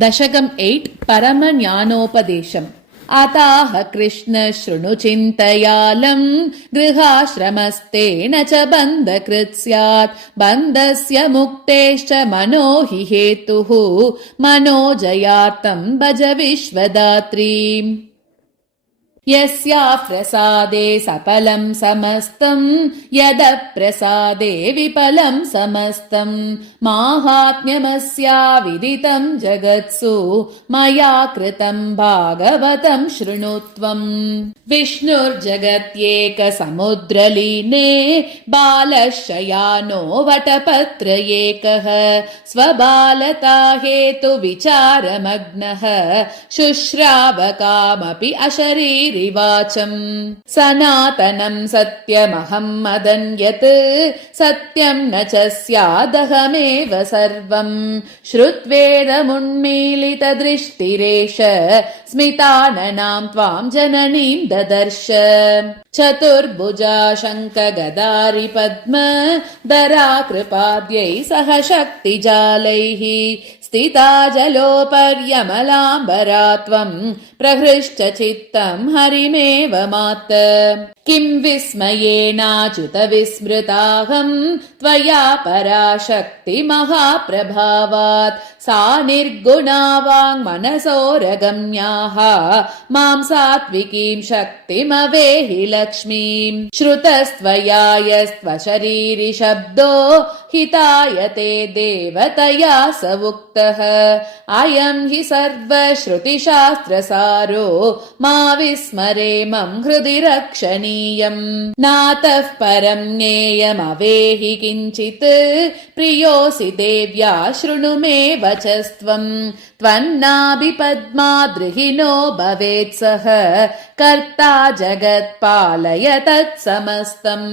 दशकम् 8 परमज्ञानोपदेशम्। आताह कृष्ण शृणु चिन्तयालम् गृहाश्रमस्तेन च बन्धकृत् स्यात्। बन्धस्य मुक्तेश्च मनो हि हेतुः मनोजयार्थम् भज विश्वदात्रीम्। यस्याः प्रसादे सफलम् समस्तम् यदप्रसादे विफलम् समस्तम्। माहात्म्यमस्या विदितम् जगत्सु मया कृतम् भागवतम् शृणुत्वम्। विष्णुर्जगत्येकसमुद्रलीने बालशयानो वटपत्र एकः। स्वबालता हेतु विचारमग्नः शुश्रावकामपि अशरीरिवाचम्। सनातनम् सत्यमहम् मदन्यत् सत्यम् न च स्यादहमेव सर्वम्। श्रुत्वेदमुन्मीलितदृष्टिरेष स्मिताननाम् त्वाम् जननीम् ददर्श। चतुर्भुजा शङ्खगदारि पद्म दरा कृपाद्यै सह शक्तिजालैः। स्थिता जलोपर्यमलाम्बरा त्वम् प्रहृष्ट चित्तम् हरिमेव मात। किं विस्मयेनाच्युत विस्मृताहम् त्वया पराशक्ति महाप्रभावात्। सा निर्गुणा वाङ्मनसोरगम्याः मां सात्विकीं शक्तिमवेहि लक्ष्मीम्। श्रुतस्त्वया यस्त्वशरीरि शब्दो हिताय ते देवतया स उक्तः। अयम् हि सर्वश्रुतिशास्त्रसारो मा विस्मरेमम् हृदि रक्षणीयम्। नातः परम् ज्ञेयमवेहि किञ्चित् प्रियोऽसि देव्या शृणु मे वचस्त्वम्। त्वन्नाभिपद्माद्रिहिणो भवेत् सः कर्ता जगत्पालय तत्समस्तम्।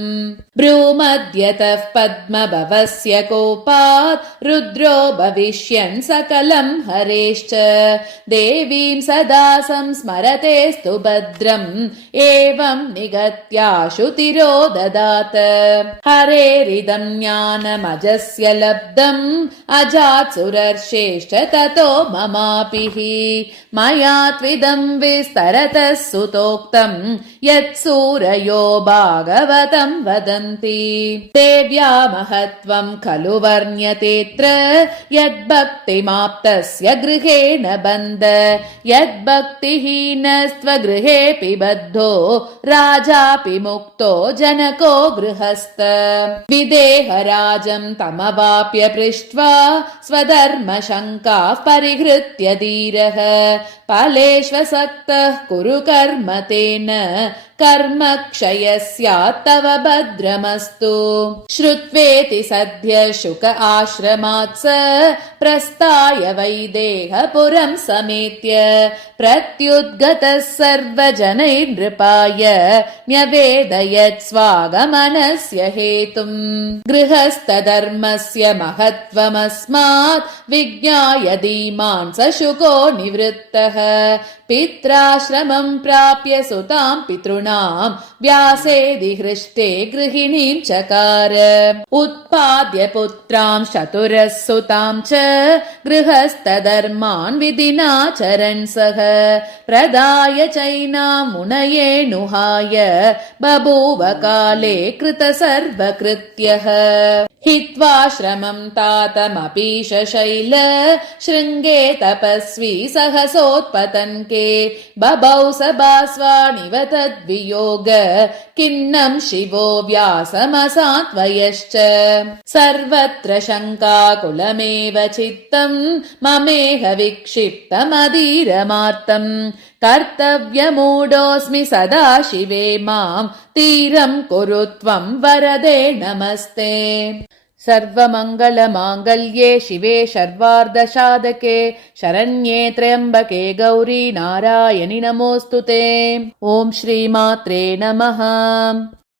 ब्रूमद्यतः पद्मभवस्य कोपात् रुद्रो भविष्यन् सकलम् हरेश्च। देवीम् सदा संस्मरतेस्तु भद्रम् एवम् निगत्याशु तिरो ददात। हरेरिदम् ज्ञानमजस्य लब्धम् अजात् सुरर्षेश्च ततो ममापिः। मया त्विदम् विस्तरतः सुतोक्तम् यत्सूरयो भागवतम् वदन्ति। देव्या महत्त्वम् खलु वर्ण्यतेऽत्र यद्भक्तिमाप्तस्य गृहेण बन्ध। यद्भक्तिहीनस्त्वगृहेऽपि बद्धो राजापि मुक्तो जनको गृहस्थ। विदेहराजम् तमवाप्य पृष्ट्वा स्वधर्मशङ्काः परिहृत्य धीरः। फलेष्वसक्तः कुरु कर्म तेन कर्म क्षयस्यात् तव भद्रमस्तु। श्रुत्वेति सद्य शुक आश्रमात् स प्रस्थाय वैदेहपुरम् समेत्य। प्रत्युद्गतः सर्वजनैर्नृपाय न्यवेदयत् स्वागमनस्य हेतुम्। गृहस्थधर्मस्य महत्त्वमस्मात् विज्ञाय धीमान् स शुको निवृत्तः। पित्राश्रमम् प्राप्य सुताम् पितॄणाम् व्यासेदि हृष्टे गृहिणीम् चकार। उत्पाद्य पुत्राम् चतुरः सुताम् च गृहस्थधर्मान् विधिनाचरन् सः। प्रदाय चैनाम् मुनयेऽनुहाय बभूव काले कृत सर्वकृत्यः। हित्वाश्रमम् तातमपीश शैल शृङ्गे तपस्वी सहसोत्पतन्के। बभौ सभास्वानिव तद्वियोग किन्नम् शिवो व्यासमसान्त्वयश्च। सर्वत्र शङ्काकुलमेव चित्तम् ममेह विक्षिप्तमधीरमार्तम्। कर्तव्यमूढोऽस्मि सदा शिवे माम् तीरम् कुरु त्वम् वरदे नमस्ते। सर्वमङ्गलमाङ्गल्ये शिवे सर्वार्धसाधके शरण्ये त्र्यम्बके गौरी नारायणि नमोऽस्तु ते। ॐ श्रीमात्रे नमः।